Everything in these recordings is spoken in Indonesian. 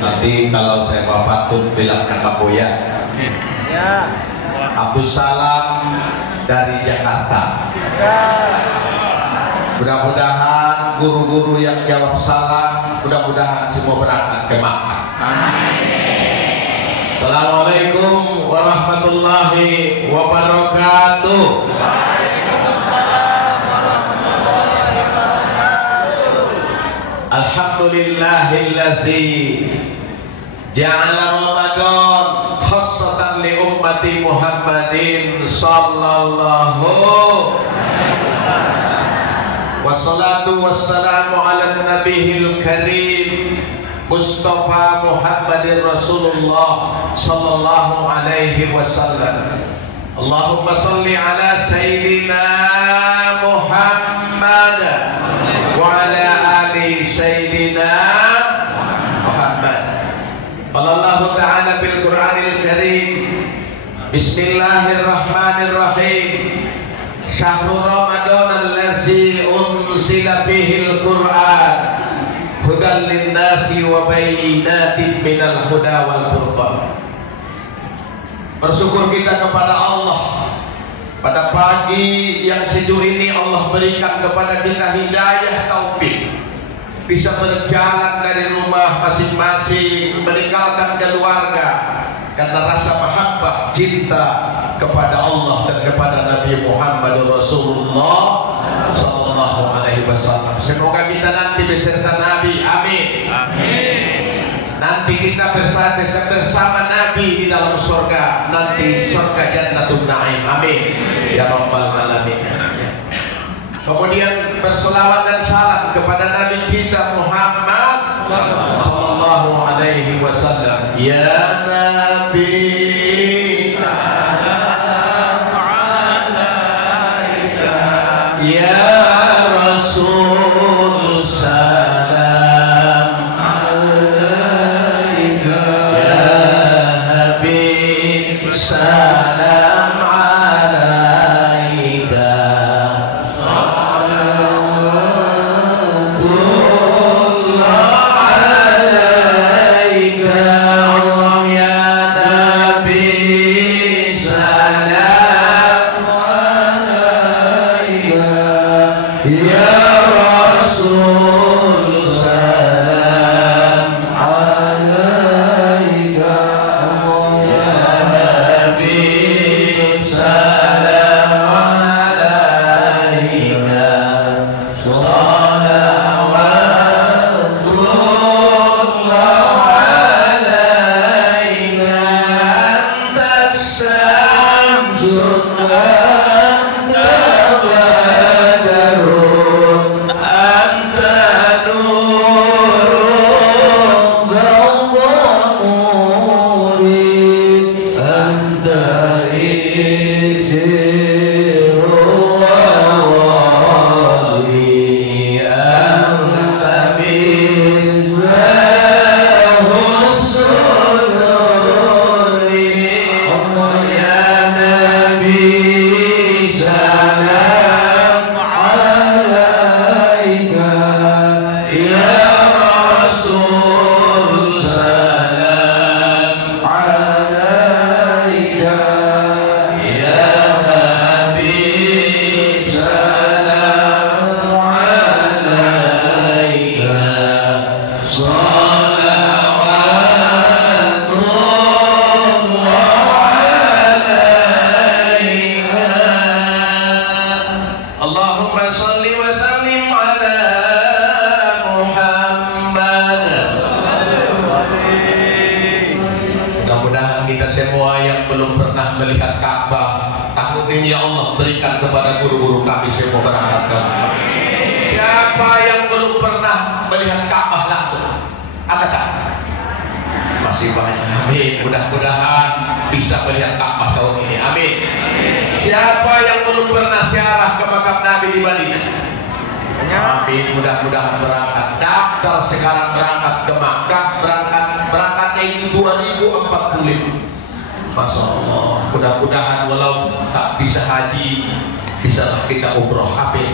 Nanti kalau saya bapak tuh bilang kakak Boya. Ya. Abdus Salam dari Jakarta. Mudah-mudahan guru-guru yang jawab salam, mudah-mudahan semua berangkat ke Makkah. Assalamualaikum warahmatullahi wabarakatuh. Waalaikumsalam warahmatullahi wabarakatuh. Alhamdulillahillazi ja'ala Ramadan khassatan li ummati Muhammadin sallallahu wassalatu wassalamu ala nabiyil karim Mustafa Muhammadin Rasulullah sallallahu alaihi wasallam. Allahumma salli ala sayyidina Muhammad wa ala ali sayyidina Muhammad. Allah Ta'ala bil Qur'anil Karim. Bismillahirrahmanirrahim. Syahrul Ramadan allazi unzila bihil Qur'an hudan linnasi wa bayyinatin minal huda wal furqan. Bersyukur kita kepada Allah pada pagi yang sejuk ini. Allah berikan kepada kita hidayah taufik, bisa berjalan dari rumah masing-masing, meninggalkan keluarga karena rasa mahabbah cinta kepada Allah dan kepada Nabi Muhammad Rasulullah sallallahu alaihi wasallam. Semoga kita nanti beserta Nabi, amin. Amin. Nanti kita bersama Nabi di dalam surga, nanti surga Jannatul Naim, amin ya rabbal alamin. Kemudian berselawat dan salam kepada Nabi kita Muhammad sallallahu alaihi wasallam. Ya Nabi salam alaika, ya Rasul salam alaika, ya Habib salam alaika. Melihat Ka'bah tahun ini, ya Allah berikan kepada guru-guru kami semua berangkat. Siapa yang belum pernah melihat Ka'bah langsung, angkat. Masih banyak, amin. Mudah-mudahan bisa melihat Ka'bah tahun ini, amin. Siapa yang belum pernah ziarah ke makam Nabi di Madinah, amin. Mudah-mudahan berangkat. Daftar sekarang berangkat ke Makkah, berangkatnya itu 2045. Masya Allah, mudah-mudahan walau tak bisa haji, bisalah kita umroh, amin.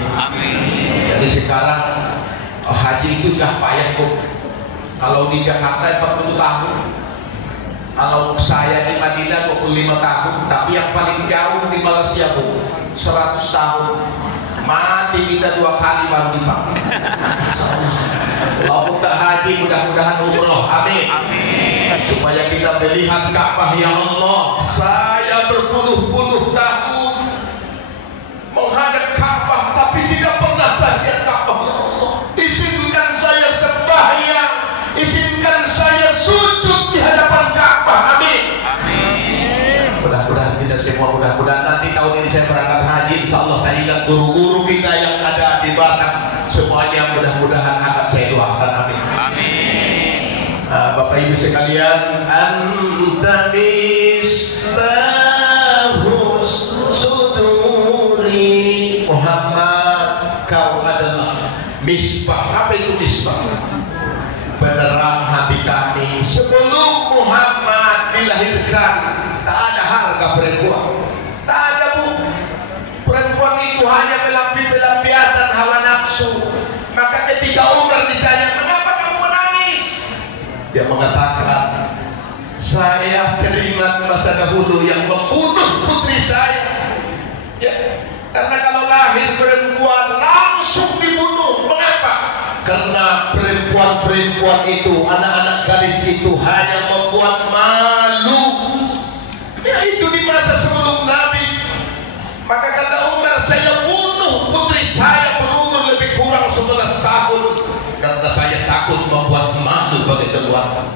Jadi sekarang haji itu dah payah kok. Kalau di Jakarta 40 tahun, kalau saya di Madinah 25 tahun, tapi yang paling jauh di Malaysia Bu 100 tahun. Mati kita 2 kali baru dipanggil. Kalau tak haji mudah-mudahan umroh, amin. Supaya kita melihat Ka'bah. Ya Allah, saya berpuluh-puluh tahun menghadap Ka'bah tapi tidak pernah saya lihat Ka'bah. Ya Allah, izinkan saya sembahyang, izinkan saya sujud di hadapan Ka'bah, amin. Mudah-mudahan kita semua, mudah-mudahan nanti tahun ini saya berangkat haji, insya Allah saya ingat guru-guru kita yang ada di Batam, semuanya mudah-mudahan akan saya doakan, amin. Bapak Ibu sekalian, anta misbahus suduri, Muhammad, kau adalah misbah. Apa itu misbah? Penerang hati kami. Sebelum Muhammad dilahirkan, tak ada harga perempuan, tak ada Bu. Perempuan itu hanya melampiaskan hawa nafsu. Maka ketika Umar ditanya, kenapa kamu menangis? Dia mengatakan, saya teringat masa dahulu yang membunuh putri saya. Ya, karena kalau lahir perempuan langsung dibunuh. Mengapa? Karena perempuan-perempuan itu, anak-anak gadis itu hanya membuat malu. Ya, itu di masa sebelum Nabi. Maka kata Umar, saya bunuh putri saya berumur lebih kurang 11 tahun karena saya takut membuat malu bagi keluarga.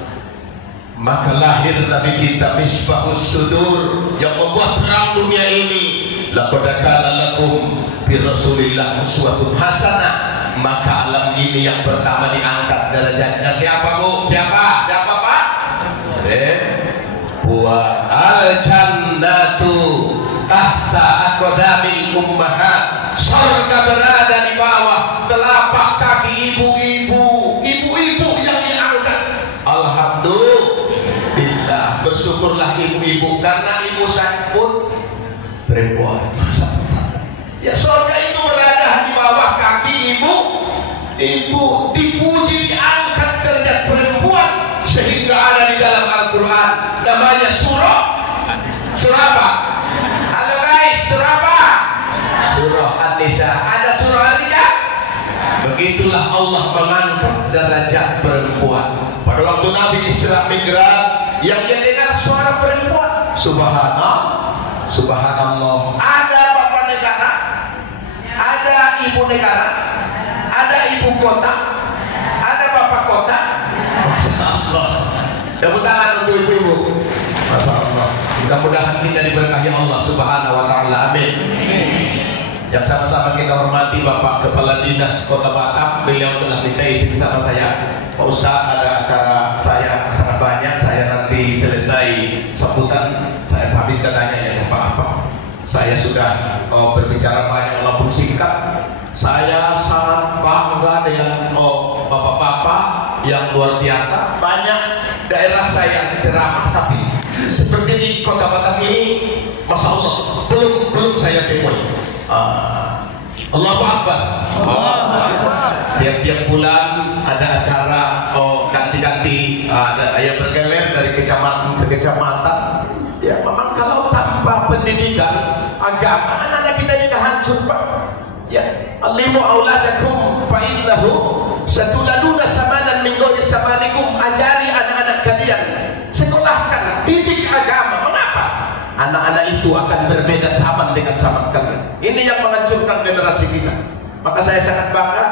Maka lahir Nabi kita Misbahus Sudur yang membuat terang dunia ini. Laqad kana lakum bi Rasulillah uswatun hasanah. Maka alam ini yang pertama diangkat derajatnya siapa Bu? Siapa? Siapa Pak? Wa al-jannatu tahta aqdamil ummahat. Surga berada di bawah telapak kaki ibu-ibu. Ibu-ibu yang diangkat. Alhamdulillah. Bersyukurlah ibu-ibu karena ibu saya pun perempuan. Ya, surga itu berada di bawah kaki ibu. Ibu dipuji, diangkat derajat perempuan sehingga ada di dalam Al-Quran namanya surah apa? Halo guys, surah apa? Surah An-Nisa. Ada surah An-Nisa? Begitulah Allah mengangkat derajat perempuan. Pada waktu Nabi Isra Mi'raj, yang dia dengar suara perempuan. Subhanallah. Ada bapak negara, ada ibu negara, ada ibu kota, ada bapak kota. Masya Allah. Tepuk tangan untuk ibu-ibu. Masya Allah. Mudah-mudahan kita diberkahi Allah Subhanahu wa Ta'ala. Amin. Yang sama-sama kita hormati Bapak Kepala Dinas Kota Batam. Beliau telah minta izin sama saya, Pak Ustaz, ada acara saya sangat banyak. Saya nanti selesai sambutan saya pamit katanya ya apa-apa. Saya sudah berbicara banyak walaupun singkat. Saya sangat bangga dengan bapak-bapak yang luar biasa. Banyak daerah saya ceramah, tapi seperti di Kota Batam ini, Masya Allah, belum saya temui. Allahu Akbar. Tiap-tiap bulan ada acara ganti-ganti, ada yang bergeler dari kecamatan ke kecamatan. Ya memang kalau tanpa pendidikan agama anak-anak kita ini hancur Pak. Ya, alimu auladakum fa innahu satuladuna samanan min ghairi samanikum. Ajari anak-anak kalian, sekolahkan, didik agama. Mengapa? Anak-anak itu akan berbeda zaman dengan zaman kalian. Ini yang menghancurkan generasi kita. Maka saya sangat bangga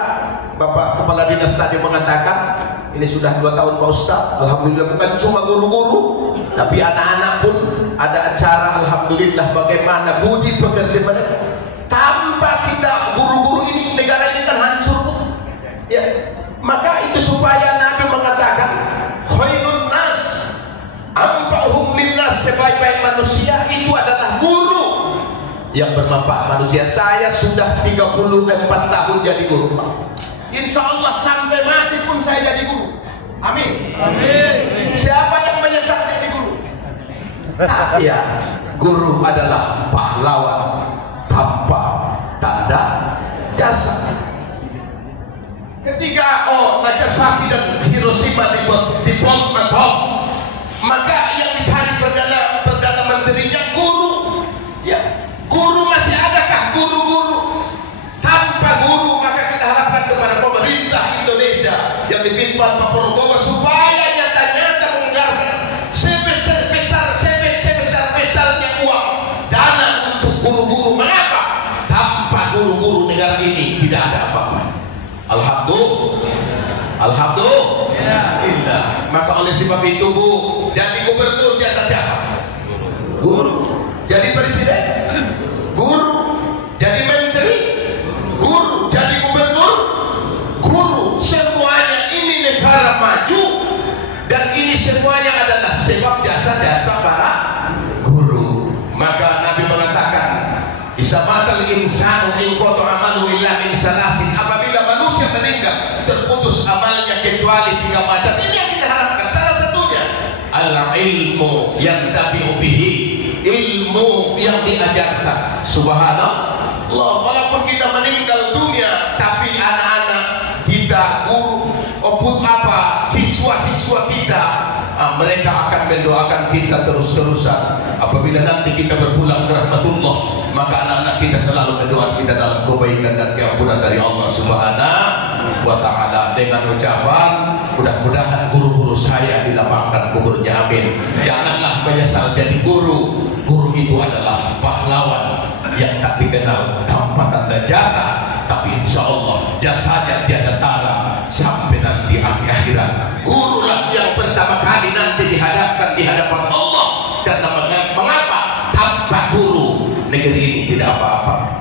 Bapak Kepala Dinas tadi mengatakan ini sudah 2 tahun Pak Ustaz. Alhamdulillah, bukan cuma guru-guru, tapi anak-anak pun ada acara. Alhamdulillah, bagaimana budi pekerti mereka. Tanpa kita guru-guru ini, negara ini kan hancur. Ya, maka itu supaya Nabi mengatakan khairun nas anfa'uhum linnas, sebaik-baik manusia itu adalah guru yang bermanfaat manusia. Saya sudah 34 tahun jadi guru Pak. Insya Allah sampai mati pun saya jadi guru. Amin. Amin. Siapa yang menyesal jadi guru? Ya, guru adalah pahlawan tanpa tanda jasa. Ketika Nagasaki dan Hiroshima dibom atom, maka yang dicari perdana menterinya guru. Ya, guru masih adakah guru-guru? Tanpa guru maka kita harapkan kepada pemerintah Indonesia yang dipimpin Pak Prabowo supaya nyata-nyata menganggarkan sebesar-besarnya uang dana untuk guru-guru. Mengapa? Tanpa guru-guru negara ini tidak ada apa-apa. Alhamdulillah. Maka oleh sebab itu Bu, jadi gubernur biasa siapa? Guru. Jadi presiden? Guru. Jadi menteri? Guru. Jadi gubernur? Guru. Semuanya ini negara maju dan ini semuanya adalah sebab jasa-jasa para guru. Maka Nabi mengatakan, "Isamatal insanu in qata amalu illa min salasin." Apabila manusia meninggal, terputus amalnya kecuali 3 macam. Ini yang kita harapkan. Salah satunya al-ilmu yang tabi'u bihi, ilmu yang diajarkan. Subhanallah, walaupun kita meninggal dunia, tapi anak-anak kita, guru, siswa-siswa kita, mereka akan mendoakan kita terus-terusan. Apabila nanti kita berpulang ke rahmatullah, maka anak-anak kita selalu mendoakan kita dalam kebaikan dan keampunan dari Allah Subhanahu wa Ta'ala. Dengan ucapan, mudah-mudahan guru-guru saya dilapangkan kuburnya, amin. Janganlah menyesal jadi guru. Guru itu adalah pahlawan yang tak dikenal tanpa tanda jasa, tapi insya Allah jasanya tiada tara sampai nanti akhirat. Gurulah yang pertama kali nanti dihadapkan di hadapan Allah. Karena mengapa? Tanpa guru negeri ini tidak apa-apa.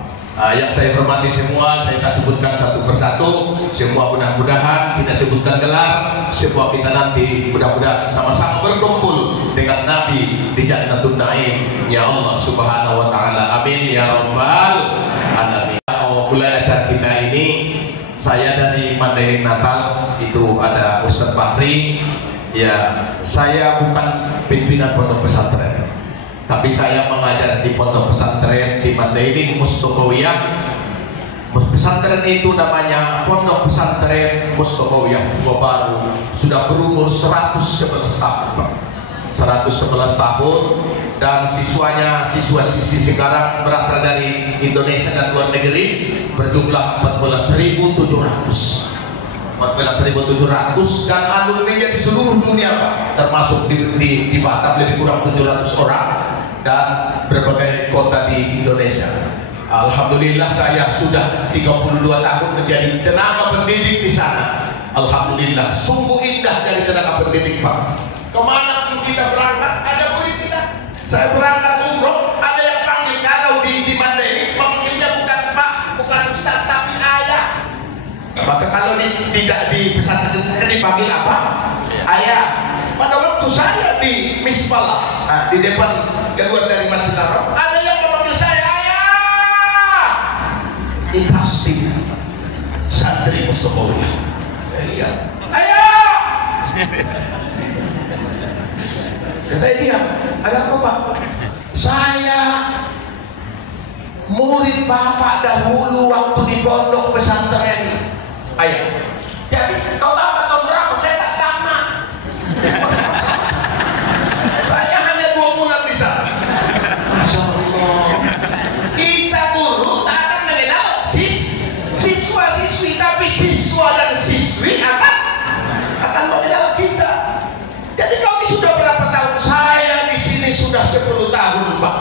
Yang saya hormati semua, saya tak sebutkan satu persatu. Semua mudah-mudahan kita sebutkan gelar. Semua kita nanti mudah-mudahan sama-sama berkumpul dengan Nabi di Jannatul Naim. Ya Allah Subhanahu wa Ta'ala, amin ya rabbal alamin. Mulai acara kita ini, saya dari Mandailing Natal, itu ada Ustaz Fahri. Ya, saya bukan pimpinan pondok pesantren, tapi saya mengajar di pondok pesantren di Mandailing Mustaqawiyah. Pesantren itu namanya Pondok Pesantren Mustaqawiyah Tua Baru. Sudah berumur 111 tahun. 111 tahun, dan siswa-siswi sekarang berasal dari Indonesia dan luar negeri berjumlah 14.700. 14.700 dan alumninya di seluruh dunia Pak, termasuk di Batam lebih kurang 700 orang dan berbagai kota di Indonesia. Alhamdulillah saya sudah 32 tahun menjadi tenaga pendidik di sana. Alhamdulillah, sungguh indah dari tenaga pendidik Pak. Kemana pun kita berangkat ada murid kita. Saya berangkat umroh, ada yang panggil kalau di Mandailing panggilnya bukan Pak, bukan Ustaz, tapi ayah. Maka kalau tidak di pesantren saya dipanggil apa? Ayah. Pada waktu saya di Misbalah, di depan keluar dari Masjid Haram, ada yang memanggil saya ayah. Ini pasti santri Mustaqawiyah. Iya. Ayah. Saya diam. Ada apa Pak? Saya murid Bapak dahulu waktu di pondok pesantren. Ayah. Jadi kau Bapak tahun berapa? Saya tak tamat. Saya hanya 2 bulan di sana. Masya Allah. Kita guru tak akan mengenal siswa-siswi, tapi siswa dan siswi akan mengenal kita. Jadi kami sudah berapa tahun? Saya di sini sudah 10 tahun Pak.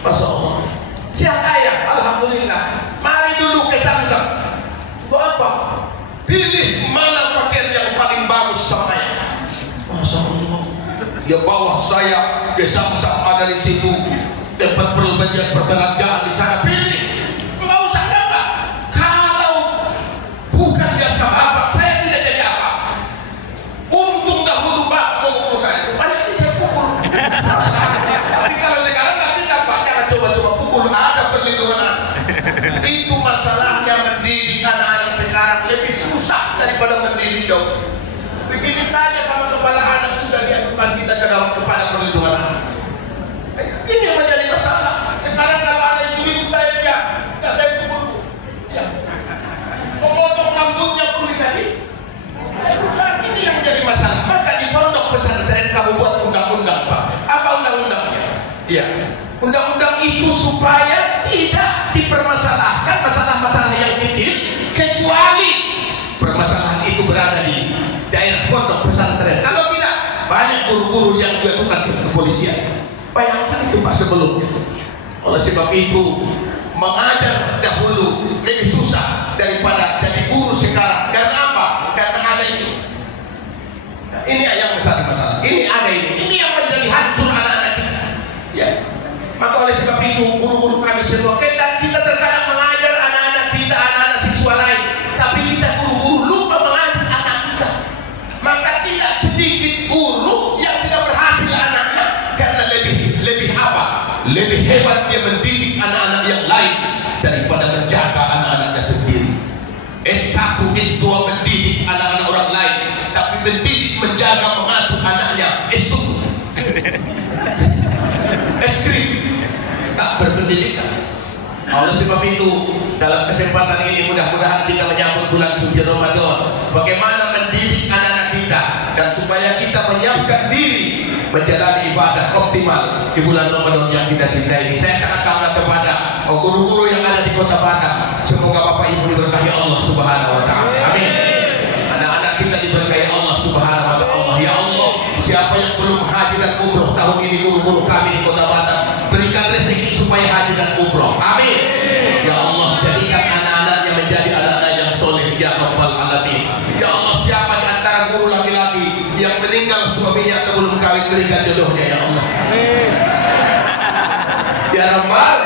Masya Allah. Siang ayah, alhamdulillah. Mari dulu ke Samsam. Bapak, pilih mana pakaian yang paling bagus saya. Masya Allah. Dia bawa saya ke Samsam, ada di situ tempat perbelanjaan di sana. Pilih, nggak usah nggak. Kalau bukan jasa Bapak, saya tidak jadi apa. Untung dahulu Pak mengukur saya. Pada ini saya pukul. Tapi kalau negara nanti Pak jangan coba-coba pukul. Ada perlindungan anak. Itu masalahnya mendidik anak-anak sekarang lebih susah daripada mendidik jauh. Begini saja sama kepala anak sudah diadukan kita ke dalam kepada perlindungan anak. Ini yang menjadi masalah. Sekarang kalau ada yang saya kamu buat undang-undang, Pak. Apa undang-undangnya? Ya, undang-undang itu supaya tidak dipermasalahkan masalah-masalah yang kecil, kecuali permasalahan itu berada di daerah pondok pesantren. Kalau tidak, banyak guru-guru yang dilakukan ke kepolisian. Bayangkan itu Pak sebelumnya. Oleh sebab itu, mengajar dahulu lebih susah daripada jadi guru sekarang. Karena apa? Karena ada itu. Nah, ini yang masalah. Ini ada ini yang menjadi hancur anak-anak kita. Ya. Maka oleh sebab itu guru-guru kami semua kita terkadang mengajar anak-anak kita, anak-anak siswa lain, tapi kita guru-guru lupa mengajar anak kita. Maka tidak sedikit guru yang tidak berhasil anaknya karena lebih apa? Lebih hebat dia mendidik anak-anak yang lain daripada menjaga anak-anaknya sendiri. S1, S2 mendidik anak-anak orang lain, tapi mendidik, menjaga, mengasuh anaknya S2 S3 tak berpendidikan. Oleh sebab itu, dalam kesempatan ini mudah-mudahan kita menyambut bulan suci Ramadan, bagaimana mendidik anak-anak kita dan supaya kita menyiapkan diri menjalani ibadah optimal di bulan Ramadan yang kita cintai ini. Saya sangat bangga kepada guru-guru yang ada di Kota Batam. Semoga Bapak Ibu diberkahi Allah Subhanahu wa taala. Amin. Anak-anak kita diberkahi Allah Subhanahu wa taala. Ya Allah, siapa yang belum haji dan umroh tahun ini, guru-guru kami di Kota Batam, berikan rezeki supaya haji dan umroh. Amin. Ya Allah, jadikan anak-anaknya menjadi anak-anak yang soleh ya Rabbal alamin. Ya Allah, siapa di antara guru laki-laki yang meninggal suaminya atau belum kawin, berikan jodohnya ya Allah. Ya Rabbal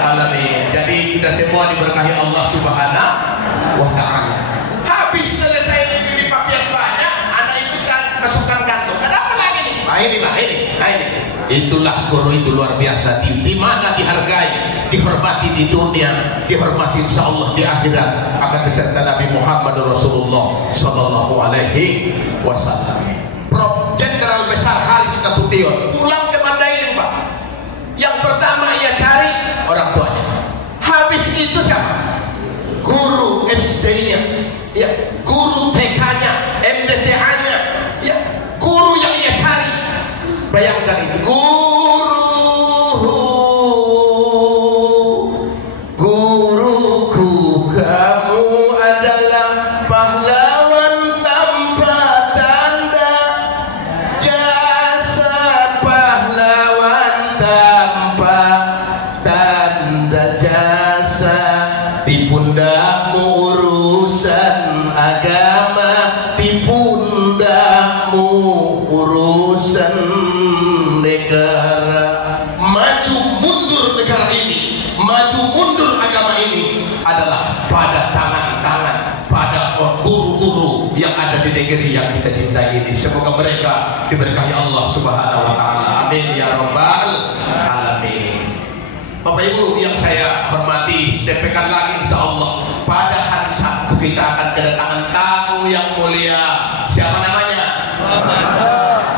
alamin. Jadi kita semua diberkahi Allah Subhanahu wa taala. Habis selesai dibeli papian banyak, anak itu kan masukkan kantong. Ada apa lagi nih? Nah ini. Itulah guru itu luar biasa. Di mana dihargai, dihormati di dunia, dihormati insya Allah di akhirat akan beserta Nabi Muhammad Rasulullah Sallallahu Alaihi Wasallam. Prof. Jenderal Besar Haris Nasution pulang ke Mandailing, Pak. Yang pertama ia cari orang tuanya. Habis itu siapa? Guru SD-nya, ya, guru TK-nya, MDTA-nya, ya, guru yang ia cari. Bayangkan itu, guruku, kamu adalah pahlawan tanpa tanda, jasa pahlawan tanpa tanda jasa, di pundakmu urusan agama, di pundakmu urusan negara. Maju mundur negara ini, maju mundur agama ini adalah pada tangan-tangan pada guru-guru yang ada di negeri yang kita cintai ini. Semoga mereka diberkahi Allah Subhanahu wa taala. Amin ya Rabbal alamin. Bapak Ibu yang saya hormati, sampaikan lagi insya Allah pada hari Sabtu kita akan kedatangan tamu yang mulia. Siapa namanya?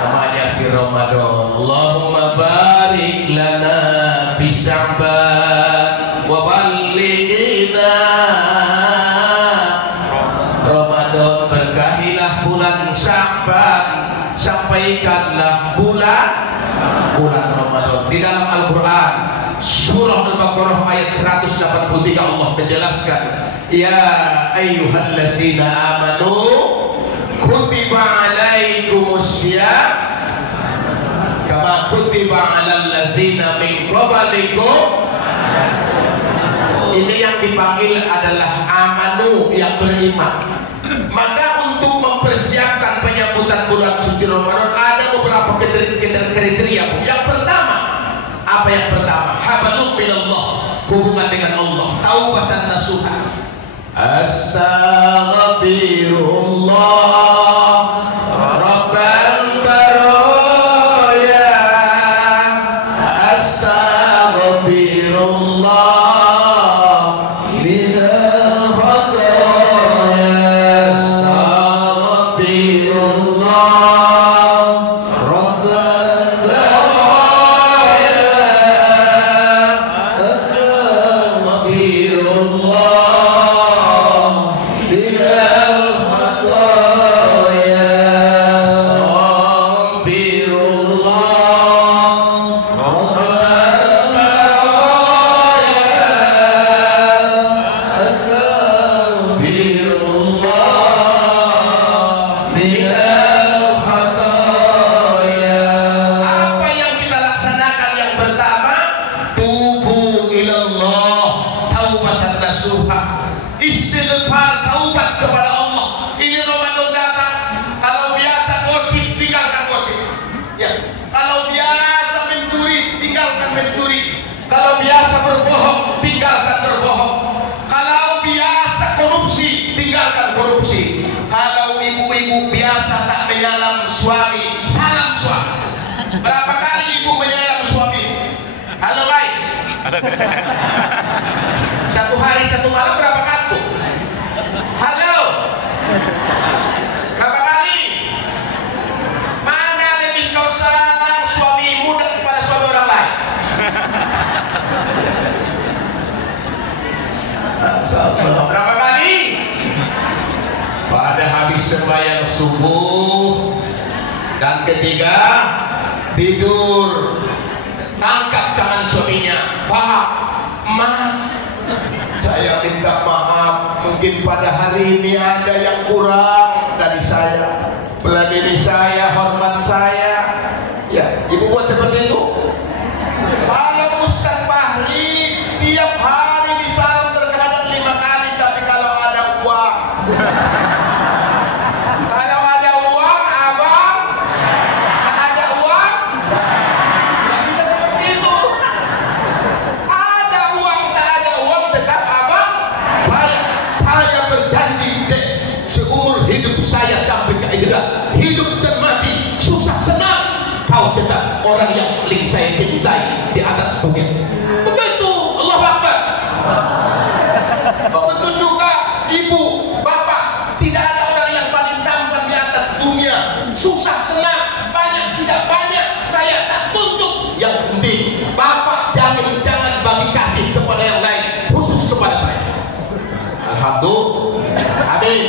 Namanya si Ramadan. Allahumma barik lana bi Sya'ban wa ballighna Ramadan. Berkahilah bulan Sya'ban, sampaikanlah bulan Ramadan. Di dalam Al-Quran Surah Al-Baqarah ayat 183 Allah menjelaskan, ya ayyuhallazina amanu kutiba alaikumussyam kama kutiba alal ladzina min qablikum. Ini yang dipanggil adalah amanu, yang beriman. Maka untuk mempersiapkan penyambutan bulan suci Ramadan ada beberapa kriteria. Yang pertama, apa yang pertama? Hablum minallah, hubungan dengan Allah, taubatan nasuha. Astaghfirullah Rabbal baraya, astaghfirullah minal khataya, astaghfirullah Rabbal baraya, astaghfirullah minal khataya. Berapa kali ibu menyelam suami? Halo guys. Satu hari satu malam berapa kartu? Halo. Berapa kali? Mana lebih kau sayang suamimu daripada suami orang lain? Berapa kali? Pada habis sembahyang subuh dan ketiga tidur, tangkap tangan suaminya, Pak, Mas, saya minta maaf, mungkin pada hari ini ada yang kurang dari saya, meladeni saya, hormat saya. Ya, ibu buat seperti itu. Kalau Ustaz Fahri tiap hari di salam terkadang 5 kali, tapi kalau ada uang, kalau ada uang, abang, tak ada uang, nggak bisa seperti itu. Ada uang, tak ada uang, tetap abang. Saya berjanji deh, seumur hidup saya sampai ke akhirat, hidup dan mati, susah senang, kau tetap orang yang paling saya cintai di atas bumi. Begitu, Allahu Akbar. Begitu juga ibu, bapak, tidak ada orang yang paling tampan di atas dunia. Susah senang, banyak tidak banyak, saya tak tuntut. Yang penting bapak jangan bagi kasih kepada yang lain, khusus kepada saya. Alhamdulillah, amin.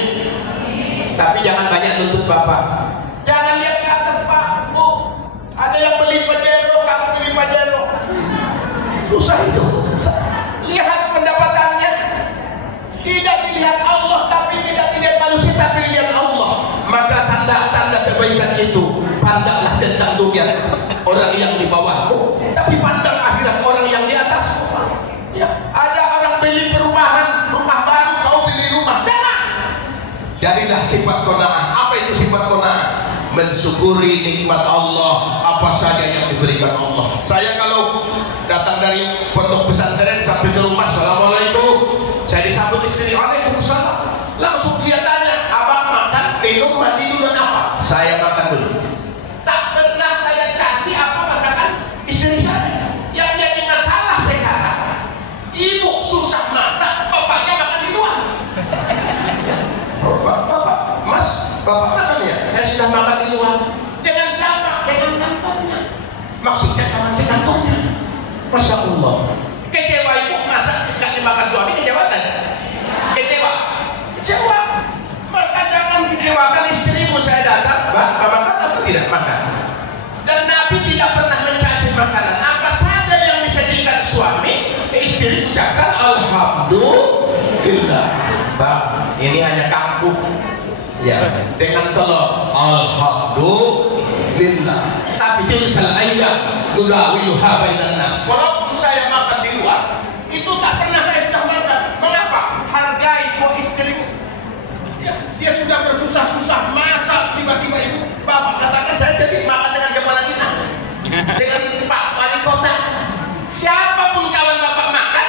Tapi jangan banyak tuntut bapak. Jangan lihat ke atas pak, bu. Ada yang beli Pajero, kamu beli Pajero. Susah itu. Lihat pendapatannya. Tidak dilihat Allah, tapi tidak dilihat manusia, tapi dilihat Allah. Maka tanda-tanda kebaikan itu, pandanglah tentang dunia orang yang di bawahmu, tapi pandang akhirat orang yang di atas. Ya, ada orang beli perumahan, rumah baru, kau beli rumah. Jangan. Jadilah sifat qanaah. Apa itu sifat qanaah? Mensyukuri nikmat Allah apa saja yang diberikan Allah. Saya kalau datang dari pondok pesantren sampai ke rumah, assalamualaikum, saya disambut istri, waalaikumsalam. Langsung dia tanya, abang makan, minum, mandi dulu dan apa? Saya makan dulu. Tak pernah saya caci apa masakan istri saya. Yang jadi masalah sekarang, ibu susah masak, bapaknya makan di luar. Bapak, Mas, bapak makan ya? Saya sudah makan di luar. Dengan siapa? Dengan kantornya. Maksudnya kawan di kantornya. Masya Allah. Kecewa ibu masak tidak dimakan suami, kecewa kan? Kecewa. Kecewa. Maka jangan kecewakan istrimu. Saya datang, bapak makan atau tidak makan? Dan Nabi tidak pernah mencaci makanan. Apa saja yang disajikan suami, istri ucapkan alhamdulillah. Bang, ini hanya kampung. Ya, dengan telur alhamdulillah. Tapi tilkal ayyam nudawiluha bainan nas. Walaupun saya makan di luar, itu tak pernah saya sudah makan. Mengapa? Hargai suami istrimu. Ya, dia sudah bersusah-susah masak, tiba-tiba ibu bapak katakan saya jadi makan dengan kepala dinas, dengan Pak Wali Kota. Siapapun kawan bapak makan,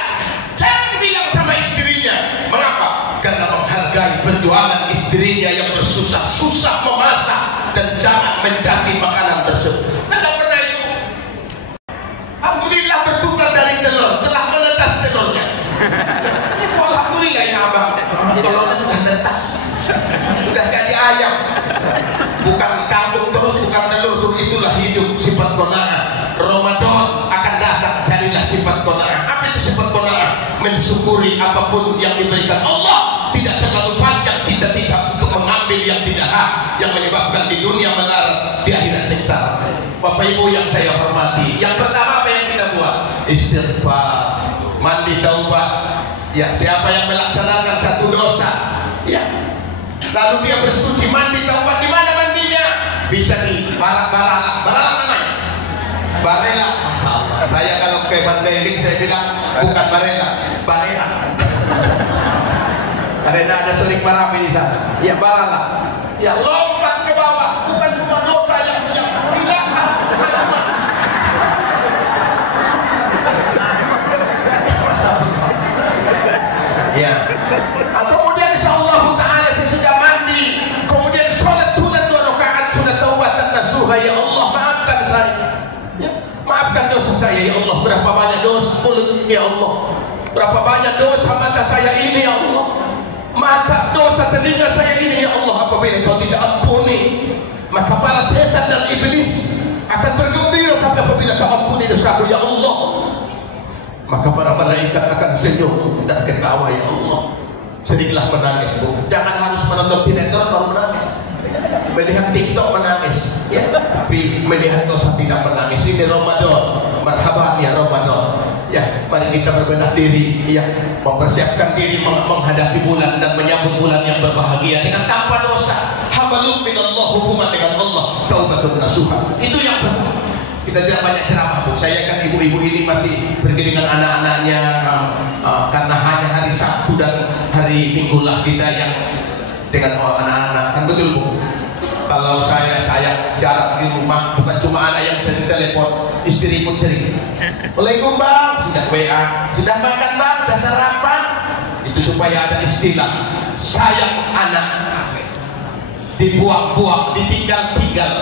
jangan bilang sama istrinya. Mengapa? Karena menghargai perjuangan istrinya yang bersusah-susah memasak, dan jangan mencaci makanan tersebut. Nah, tak pernah itu. Alhamdulillah bertukar dari telur, telah menetas telurnya. Alhamdulillah ya abang, telurnya sudah menetas, sudah jadi ayam. Bukan kangkung terus, bukan telur. Itulah hidup, sifat qanaah. Ramadan akan datang, jadilah sifat qanaah. Apa itu sifat qanaah? Mensyukuri apapun yang diberikan Allah. Tidak terlalu panjang cita-cita untuk mengambil yang tidak hak, yang menyebabkan di dunia melarat, di akhirat sengsara. Bapak Ibu yang saya hormati, yang pertama apa yang kita buat? Istighfar, mandi taubat. Ya, siapa yang melaksanakan satu dosa, ya, lalu dia bersuci, mandi taubat. Di mana mandinya? Bisa di Barela namanya. Barela. Saya kalau ke Mandailing saya bilang bukan Barela, Barela. Karena ada Serik Marapi di sana. Ya, Barela. Ya, lompat ke bawah. Bukan cuma dosa yang hilang. Ya. Kemudian insyaallah taala saya sudah mandi, kemudian sholat sunat 2 rakaat, sudah taubat dan nasuha, ya Allah maafkan saya. Ya, maafkan dosa saya ya Allah. Berapa banyak dosa mulut ya Allah. Berapa banyak dosa mata saya ini ya Allah. Mata dosa telinga saya ini ya Allah. Apabila kau tidak ampuni, maka para setan dan iblis akan bergembira. Tapi apabila kau ampuni dosaku ya Allah, maka para malaikat akan senyum dan ketawa ya Allah. Sedikitlah menangis, Bu. Jangan harus menonton sinetron baru menangis. Melihat TikTok menangis, ya. Tapi melihat dosa tidak menangis. Ini Ramadan. Marhaban ya Ramadan. Ya, mari kita berbenah diri, ya, mempersiapkan diri menghadapi bulan dan menyambut bulan yang berbahagia dengan tanpa dosa. Habalun minallah, hubungan dengan Allah, taubatun nasuha. Itu yang pertama. Kita tidak banyak ceramah, Bu. Saya kan ibu-ibu ini masih pergi dengan anak-anaknya karena hanya hari Sabtu dan hari Minggu lah kita yang dengan anak-anak. Kan betul, Bu? Kalau saya jarang di rumah, bukan cuma anak yang sering telepon, istri pun sering. Waalaikumsalam Bang, sudah WA, sudah makan Bang, sudah sarapan. Itu supaya ada istilah sayang anak, dibuang-buang, ditinggal-tinggal.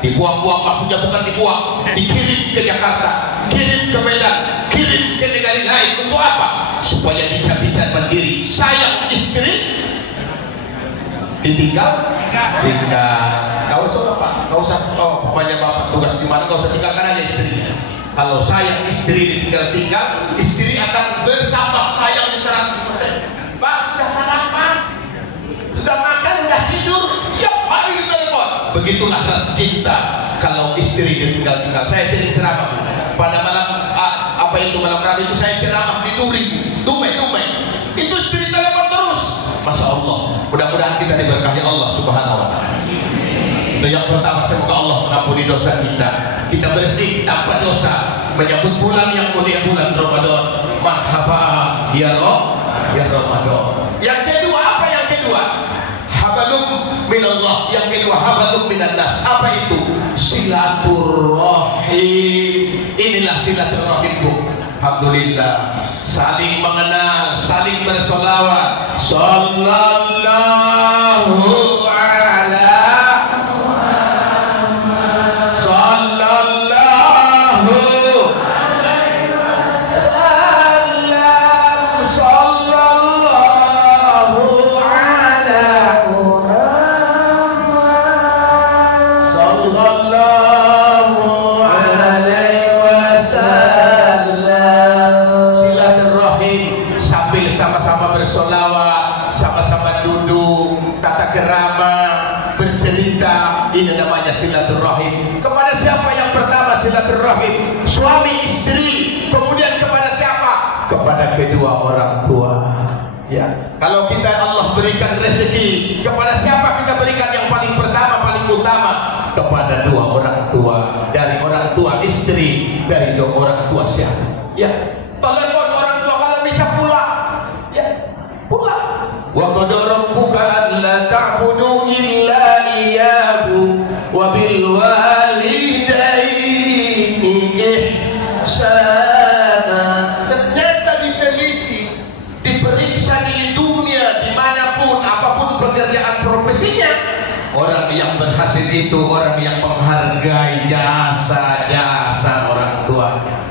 Dibuang-buang maksudnya bukan dibuang, dikirim ke Jakarta, kirim ke Medan, kirim ke negara lain. Untuk apa? Supaya bisa-bisa mandiri. Sayang istri, ditinggal, Gak usah Pak, gak usah. Oh, banyak Bapak tugas di mana, gak usah tinggalkan aja istrinya. Kalau sayang istri ditinggal, istri akan bertambah sayang di 100%. Pak, sudah sarapan, sudah makan, sudah tidur, tiap hari di telepon. Begitulah rasa cinta kalau istri ditinggal-tinggal. Saya sering ceramah pada malam malam Rabu itu saya ceramah di Duri, Dumai. Itu istri telepon terus. Masya Allah. Mudah-mudahan kita diberkahi Allah Subhanahu Wa Taala. Itu yang pertama, semoga Allah mengampuni dosa kita. Kita bersih tanpa dosa, menyambut bulan yang mulia, bulan Ramadan. Marhaba ya Ramadan. Yang kedua, apa yang kedua? Habalum minallah. Yang kedua, habalum minannas. Apa itu? Silaturrahim. Inilah silaturrahim, Bu. Alhamdulillah, saling mengenal, saling bersolawat. Sallallahu ala Muhammad. Sallallahu alaihi wasallam. Sallallahu ala Muhammad. Sallallahu alaihi wasallam. Silaturahim, sambil sama-sama bersolawat, sama-sama duduk, tata kerama, bercerita. Ini namanya silaturahim. Kepada siapa yang pertama silaturahim? Suami istri. Kemudian kepada siapa? Kepada kedua orang tua. Ya, kalau kita Allah berikan rezeki, kepada siapa kita berikan yang paling pertama, paling utama? Kepada dua orang tua. Dari orang tua istri, dari dua orang tua siapa? Ya, telepon orang tua kalau bisa pulang. Ya, pulang. Wa qad rabbuka alla ta'budu illa iyyahu wa bil walidaini ihsana. Ternyata diteliti, diperiksa di dunia, dimanapun, apapun pekerjaan profesinya, orang yang berhasil itu orang yang menghargai jasa-jasa orang tuanya.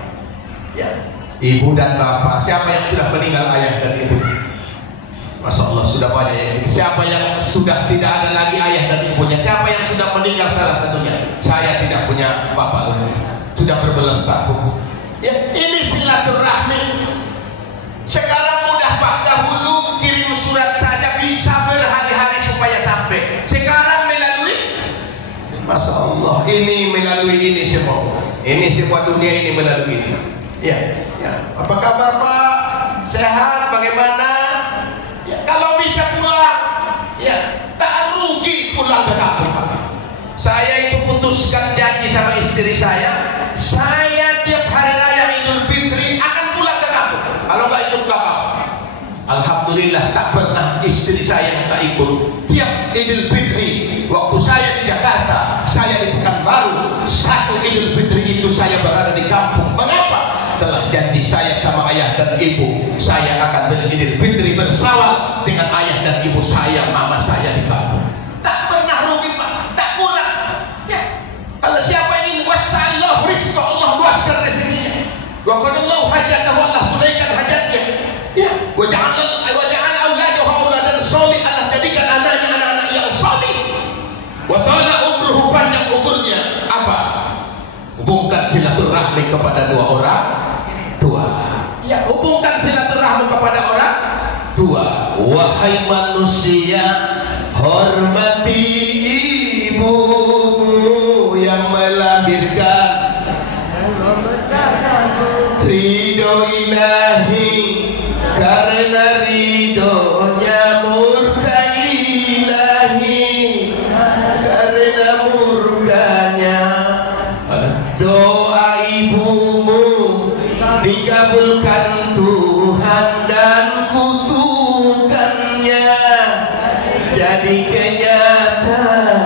Ya, ibu dan bapak. Siapa yang sudah meninggal ayah dan ibu? Masya Allah, sudah banyak yang. Siapa yang sudah tidak ada lagi ayah dan ibunya? Siapa yang sudah meninggal salah satunya? Saya tidak punya bapak lagi, sudah berbelas tahun. Ya, ini silaturahmi. Sekarang mudah Pak, dahulu kirim surat saja bisa berhari-hari supaya sampai. Sekarang melalui, Masya Allah, ini melalui ini semua. Ini semua dunia ini melalui ini. Ya, ya. Apa kabar Pak? Sehat? Bagaimana? Ya, kalau bisa pulang, ya, tak rugi pulang ke kampung. Saya itu putuskan janji sama istri saya tiap hari raya Idul Fitri akan pulang ke kampung. Kalau nggak ikut ke kampung, alhamdulillah tak pernah istri saya yang tak ikut. Tiap Idul Fitri, waktu saya di Jakarta, saya di Pekanbaru, satu Idul Fitri itu saya berada di kampung. Mengapa? Telah janji saya sama ayah dan ibu, saya akan beridul fitri bersama dengan ayah dan ibu saya, mama saya di kampung. Tak pernah rugi Pak, tak kurang. Ya, kalau siapa ingin wassalam Wa qadallahu hajatahu, Allah tunaikan hajatnya. Ya, wa ja'ala auladahu auladan sholih, Allah jadikan anaknya anak-anak yang sholih. Wa ta'ala umruhu, panjang umurnya. Apa? Hubungkan silaturahmi kepada dua orang tua. Ya, hubungkan silaturahmi kepada orang tua. Wahai manusia, hormati ibumu yang melahirkan, ridho ilahi karena ridhonya, murka ilahi karena murkanya. Doa ibumu dikabulkan Tuhan dan kutukannya jadi kenyataan.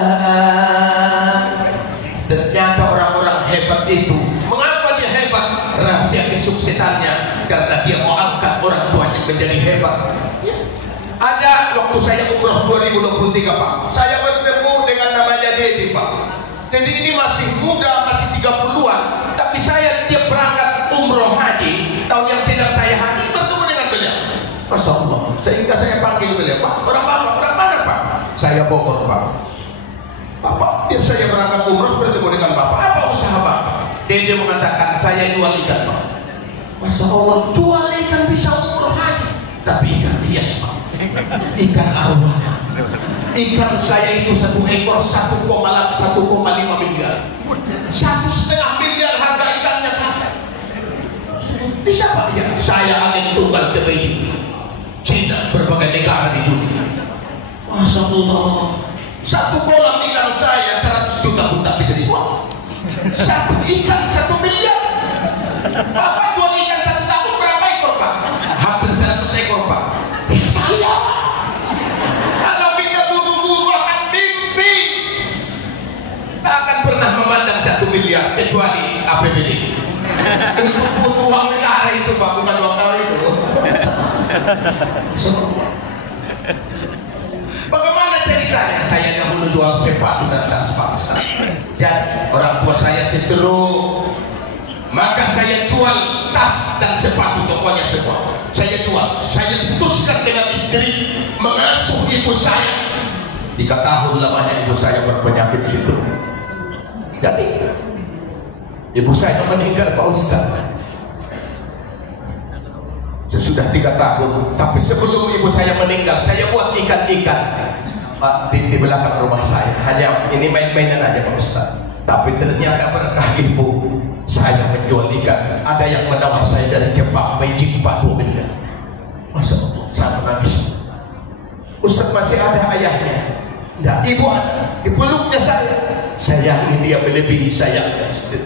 Ternyata orang-orang hebat itu, mengapa dia hebat? Rahasia kesuksesannya karena dia mau angkat orang tuanya menjadi hebat. Ya. Ada waktu saya umroh 2023 Pak, saya bertemu dengan namanya Dedi Pak. Jadi ini masih muda, masih 30-an, tapi dia berangkat umroh haji tahun yang sedang saya haji, bertemu dengan beliau. Masya Allah, sehingga saya panggil beliau, Pak, orang mana Pak? Saya Bogor Pak. Bapak, tiap saya berangkat umroh bertemu dengan Bapak, apa usaha Bapak? Dia mengatakan, saya jual ikan Pak. Masya Allah, jual ikan bisa umroh haji, tapi ikan hias Pak, ikan arwah. Ikan saya itu satu ekor 1,5 miliar, 1,5 miliar harga ikannya sampai. Bisa Pak? Ya, saya angin tunggal ke Beijing, Cina, berbagai negara di dunia. Masya Allah, satu kolam ikan saya 100 juta pun tak bisa dibuat. Satu ikan 1 miliar. Bapak jual ikan 1 tahun berapa ekor Pak? Hampir 100 ekor Pak. Ya saya, kalau kita buru-buru akan mimpi, tak akan pernah memandang 1 miliar kecuali APBD. Itu pun uang negara itu Pak, bukan uang negara itu. Bagaimana ceritanya? Saya dahulu jual sepatu dan tas bangsa. Jadi orang tua saya seteruk, maka saya jual tas dan sepatu, tokonya semua saya jual. Saya putuskan dengan istri mengasuh ibu saya. 3 tahun lamanya ibu saya berpenyakit situ. Jadi ibu saya meninggal Pak Ustaz. Sesudah 3 tahun, tapi sebelum ibu saya meninggal, saya buat ikan-ikan Pak di belakang rumah saya. Hanya ini main-mainan aja Pak Ustaz. Tapi ternyata berkah ibu saya menjual ikan. Ada yang menawar saya dari Jepang, Beijing, Pak, 2 miliar. Masya Allah, saya menangis. Ustaz masih ada ayahnya? Tidak, ibu ada. Di peluknya saya. Saya ingin dia melebihi saya istri.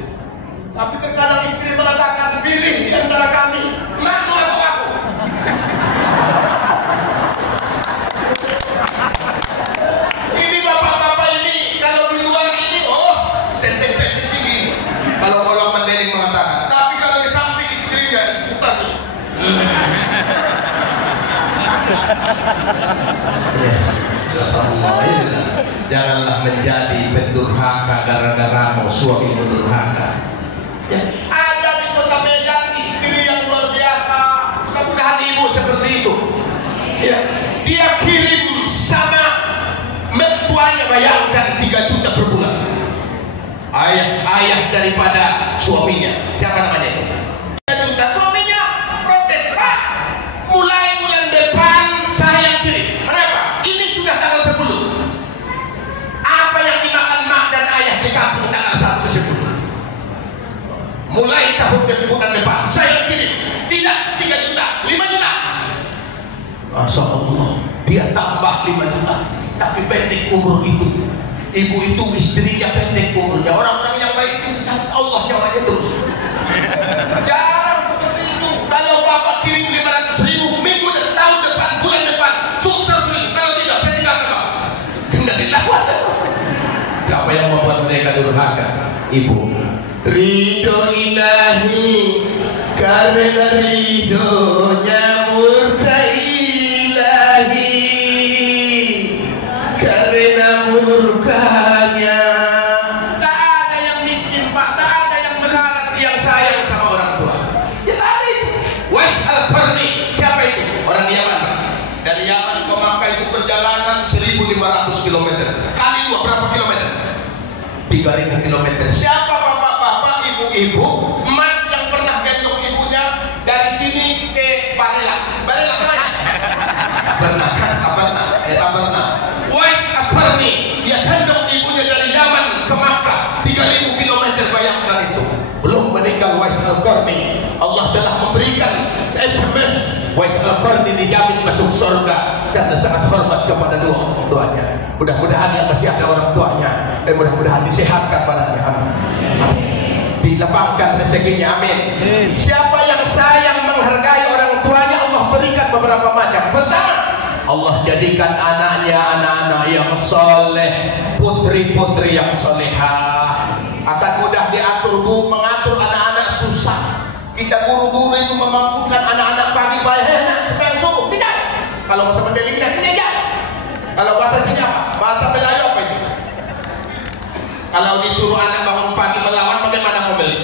Tapi terkadang istri mengatakan, pilih di antara kami, mana atau aku? Ini bapak-bapak ini, kalau di luar ini, oh, centeng-centeng tinggi. Kalau orang Mandailing mengatakan, tapi kalau di samping istrinya, bukan nih. Janganlah menjadi pendurhaka gara-gara mau suami pendurhaka. Ya. Ada di Kota Medan istri yang luar biasa. Mudah-mudahan ibu seperti itu. Ya. Dia kirim sama mertuanya, bayarkan 3 juta per bulan. Ayah daripada suaminya, siapa namanya itu? 3 juta. Suaminya protes, Pak, mulai bulan depan saya kirim. Kenapa? Ini sudah tanggal 10. Apa yang dimakan mak dan ayah di kampung tanggal 1 ke 10? Mulai tahun bulan depan saya kirim. Tidak 3 juta, 5 juta. Masya Allah, dia tambah 5 juta, tapi pendek umur itu. Ibu itu istrinya pendek umurnya. Orang-orang yang baik itu Allah jawabnya terus. Jarang seperti itu. Kalau bapak kirim 500.000 minggu dan tahun depan, bulan depan cukup 100.000. Kalau tidak, saya tinggalkan Pak. Tidak dilakukan. Siapa yang membuat mereka durhaka? Ibu. Ridho ilahi karena ridhonya, murka ilahi karena murkanya. Tak ada yang miskin Pak, tak ada yang melarat yang sayang sama orang tua. kilometer. Kali 2 berapa kilometer? 3.000 kilometer. Siapa bapak-bapak, ibu-ibu, mas yang pernah gendong ibunya dari sini ke Barelang? Barelang mana? Tabarna. Wais Akarni, dia gendong ibunya dari Yaman ke Makkah, 3.000 kilometer, bayangkan itu. Belum meninggal Wais Al-Qarni, Allah telah memberikan SMS. Wais Al-Qarni dijamin masuk surga karena sangat hormat kepada doanya. Mudah-mudahan yang masih ada orang tuanya, mudah-mudahan disehatkan badannya, amin. Dilapangkan rezekinya, amin. Siapa yang sayang menghargai orang tuanya, Allah berikan beberapa macam. Pertama, Allah jadikan anaknya anak-anak yang soleh, putri-putri yang solehah. Akan mudah diatur, Bu. Mengatur anak-anak susah. Kita guru-guru itu memampukan anak-anak pagi enak supaya subuh. Tidak. Kalau bahasa pendidikan tidak. Kalau bahasa sini apa? Bahasa Melayu apa itu? Kalau disuruh anak bangun pagi melawan, bagaimana mau beli?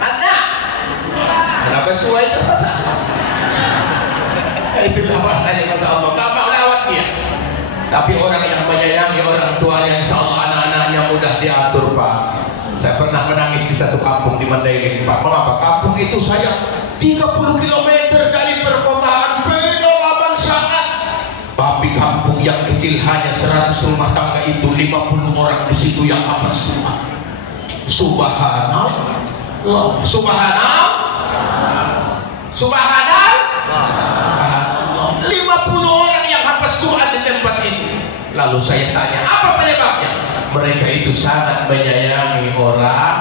Anak. Kenapa tua itu? Itulah bahasanya kata Allah. Tak mau lawat dia. Tapi orang yang menyayangi orang tuanya, insya Allah anak-anaknya mudah diatur, Pak. Saya pernah menangis di satu kampung di Mandailing, Pak. Mengapa? Kampung itu saya 30 km dari perkotaan, beda sangat. Tapi kampung yang kecil hanya 100 rumah tangga itu 50 orang di situ yang hafaz Quran. Subhanallah. Subhanallah. Subhanallah. 50 orang yang hafaz Quran di tempat ini. Lalu saya tanya, apa penyebabnya? Mereka itu sangat menyayangi orang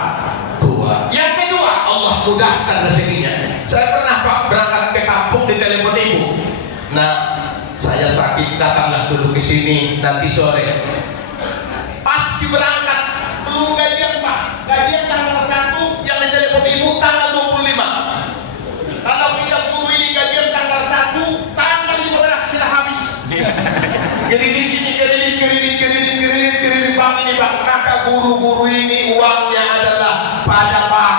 tua. Yang kedua, Allah mudahkan rezekinya. Saya pernah, Pak, berangkat ke kampung, di telepon ibu. Nah, saya sakit, datanglah dulu ke sini nanti sore. Pas berangkat, belum gajian, Pak. Gajian tanggal 1, yang ditelepon ibu tanggal 25. Kalau kita guru ini gajian tanggal 1, tanggal 15 sudah habis. Kredit, bang ini bang. Maka guru-guru ini uangnya adalah pada Pak.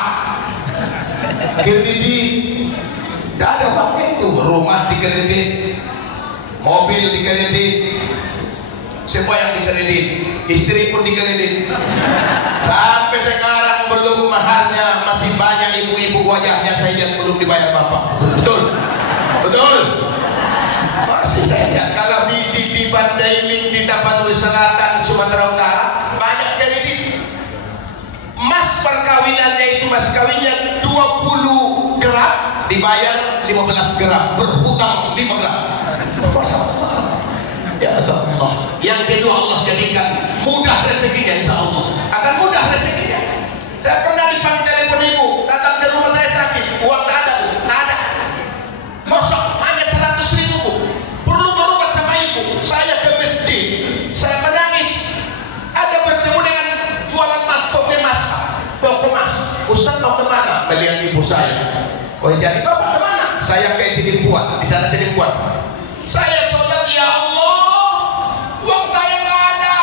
Kredit, tidak ada pakai itu. Rumah dikredit, mobil dikredit, semua yang dikredit, istri pun dikredit. Sampai sekarang belum mahalnya, masih banyak ibu-ibu wajahnya saya yang belum dibayar bapak. Betul, betul. Masih saya lihat kalau di Mandailing, di Tapanuli Selatan, Sumatera Utara banyak kredit. Mas perkawinannya itu, mas kawinnya 20 gram dibayar 15 gram, berhutang 5 gram. Ya Allah. Yang kedua, Allah jadikan mudah rezekinya, insya Allah akan mudah rezekinya. Saya pernah dipanggil telepon ibu, datang ke rumah saya sakit, uang tak ada, Bu. Tak ada. Kosong, hanya 100.000, Bu. Perlu berobat sama ibu. Saya ke masjid, saya menangis. Ada bertemu dengan jualan emas, toko emas. Ustaz mau kemana? Melihat ibu saya. Oh, jadi bapak kemana? Saya ke sini buat, di sana sini buat. Saya sholat, ya Allah, uang saya nggak ada.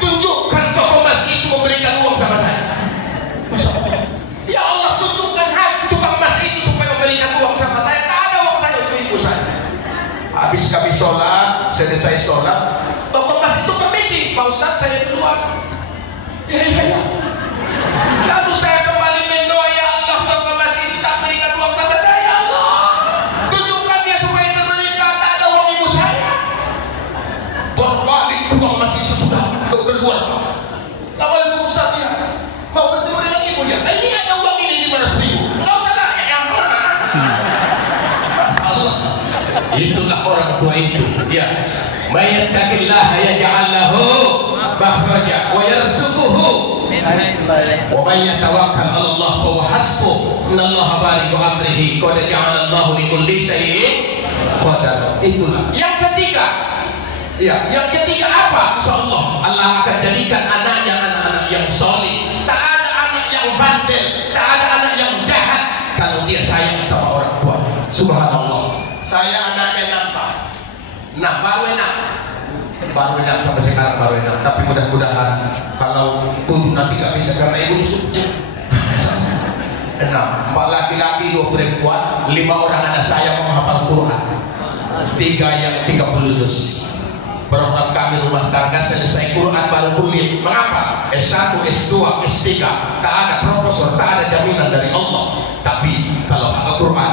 Tunjukkan toko emas itu memberikan uang sama saya. Ya Allah, tunjukkan hati tukang emas itu supaya memberikan uang sama saya. Tak ada uang saya untuk ibu saya. Habis kami sholat, selesai sholat, toko emas itu permisi, Pak Ustaz, saya keluar. Ya. Lalu saya kembali mendoa, ya Allah, toko emas itu tak berikan uang sama saya. Ya Allah, tunjukkan dia supaya saya berikan. Tak ada uang ibu saya. Berbalik tukang emas itu sudah keluar. Lalu Ustaz, ya mau bertemu dengan ibu dia. Ini ada uang ini 500.000. Nggak usah tanya yang mana. Masya Allah. Itulah orang tua itu. Ya. Mayattaqillah yaj'al lahu makhraja wa yarzuquhu. Wa may yatawakkal 'ala Allah fa huwa hasbuh. Innallaha balighu amrihi. Qad ja'ala Allahu li kulli syai'in qadar. Itulah. Yang ketiga. Ya, yang ketiga apa? Insyaallah Allah akan jadikan anaknya anak-anak yang soleh. Tak ada anak yang bandel, tak ada anak yang jahat kalau dia sayang sama orang tua. Subhanallah. Saya anaknya nampak. Nah, baru enak sampai sekarang baru enak. Tapi mudah-mudahan kalau 7 nanti gak bisa karena ibu disuruh. 6. 4 laki-laki, 2 perempuan, 5 orang anak saya menghafal Quran. 3 yang 30 juz. Program kami rumah tangga selesai Quran baru kuliah. Mengapa? S1, S2, S3 tak ada profesor, tak ada jaminan dari Allah. Tapi kalau Al-Quran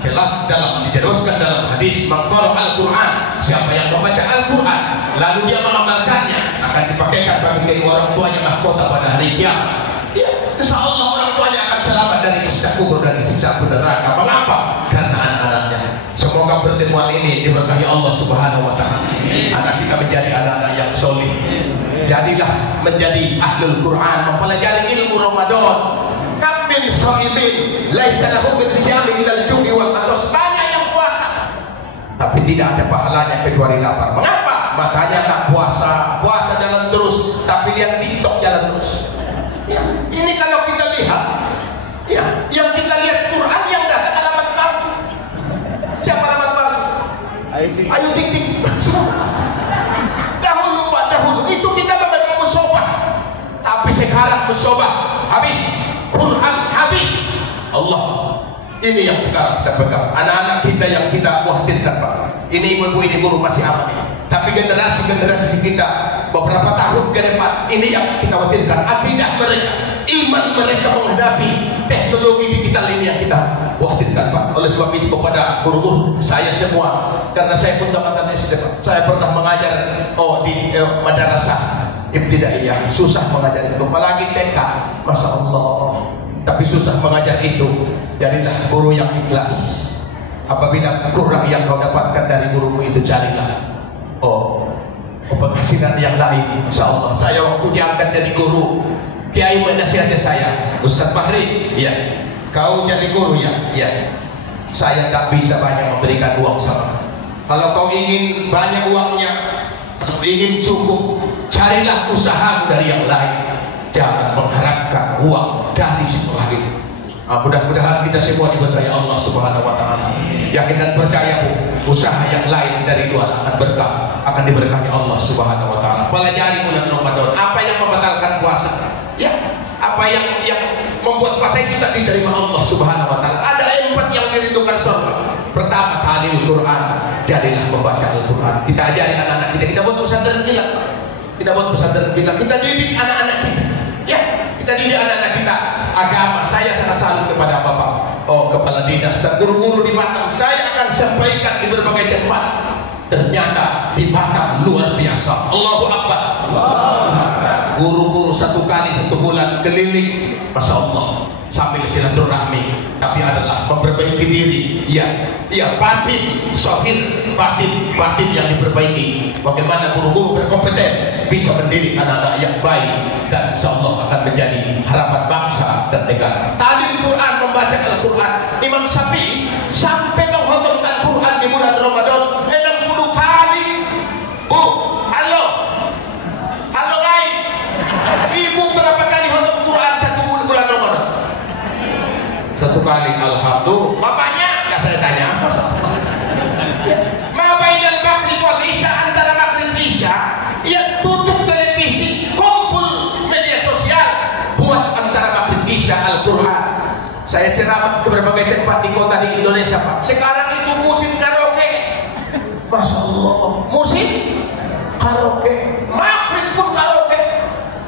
jelas dijelaskan dalam hadis, maqra Al-Quran, siapa yang membaca Al-Quran lalu dia mengamalkannya akan dipakaikan bagi kedua orang tuanya mahkota pada hari kiamat. Ya, insya Allah orang tuanya akan selamat dari siksa kubur dan siksa neraka. Mengapa? Karena anak-anaknya. Semoga pertemuan ini diberkahi Allah Subhanahu wa Ta'ala. Anak kita menjadi anak-anak yang soleh. Jadilah menjadi ahlul Quran, mempelajari ilmu Ramadan. Kam min shaimin laisa lahu min siyami ilal ju'i wal atas. Banyak yang puasa tapi tidak ada pahalanya kecuali lapar. Mengapa? Matanya tak puasa, puasa jalan terus, tapi lihat TikTok jalan terus. Ya, ini kalau kita lihat, ya, yang kita lihat Quran yang datang alamat palsu. Siapa alamat palsu? Ayu Tik Tik. Dahulu Pak, dahulu itu kita membaca musobah, tapi sekarang musobah habis, Quran habis. Allah, ini yang sekarang kita pegang. Anak-anak kita yang kita khawatirkan Pak. Ini ibu-ibu, ini guru masih aman. Tapi generasi kita beberapa tahun ke depan ini yang kita khawatirkan. Akidah mereka, iman mereka menghadapi teknologi digital ini yang kita khawatirkan Pak. Oleh sebab itu kepada guru-guru saya semua, karena saya pun tamatan SD Pak, saya pernah mengajar di madrasah ibtidaiyah, susah mengajar itu, apalagi TK, Masya Allah. Tapi susah mengajar itu. Jadilah guru yang ikhlas. Apabila kurang yang kau dapatkan dari gurumu itu, carilah penghasilan yang lain. Insya Allah. Saya waktu diangkat jadi guru, Kiai menasihati saya, Ustaz Fahri, ya, kau jadi guru ya, ya. Saya tak bisa banyak memberikan uang sama. Kalau kau ingin banyak uangnya, kalau ingin cukup, carilah usaha dari yang lain. Jangan mengharapkan uang dari sekolah itu. Mudah-mudahan kita semua diberkahi Allah Subhanahu wa Ta'ala. Yakin dan percaya usaha yang lain dari luar akan berkah, akan diberkahi Allah Subhanahu wa Ta'ala. Pelajari bulan Ramadan. Apa yang membatalkan puasa? Ya, apa yang membuat puasa itu tak diterima Allah Subhanahu wa Ta'ala? Ada 4 yang dirindukan surga. Pertama, ta'limul Quran. Jadilah membaca Al-Quran. Kita ajari anak-anak kita. Kita buat pesantren kilat. Kita buat pesantren kilat. Kita didik anak-anak kita. Ya, kita didik anak-anak kita agama. Saya sangat salut kepada Bapak Kepala Dinas dan guru-guru di Batam. Saya akan sampaikan di berbagai tempat. Ternyata di Batam luar biasa. Allahu Akbar. Guru-guru 1 kali 1 bulan keliling, Masya Allah, sambil silaturahmi, tapi adalah memperbaiki diri. Ya, batin, sohir, batin yang diperbaiki. Bagaimana guru-guru berkompeten bisa mendidik anak-anak yang baik, dan Insya Allah akan menjadi harapan bangsa dan negara. Ta'lim Quran, membaca Al-Quran. Imam Syafi'i sampai mengkhatamkan Quran di bulan Ramadan 60 kali. Halo guys, ibu berapa kali khatam Quran 1 bulan Ramadan? 1 kali. Alhamdulillah. Bapaknya nggak saya tanya. Mabainal maghrib wal isya, antara maghrib isya, ya tutup televisi, kumpul media sosial, buat antara maghrib isya Al-Quran. Saya ceramah ke berbagai tempat di kota di Indonesia Pak. Sekarang itu musim karaoke, Masya Allah, musim karaoke, maghrib pun karaoke,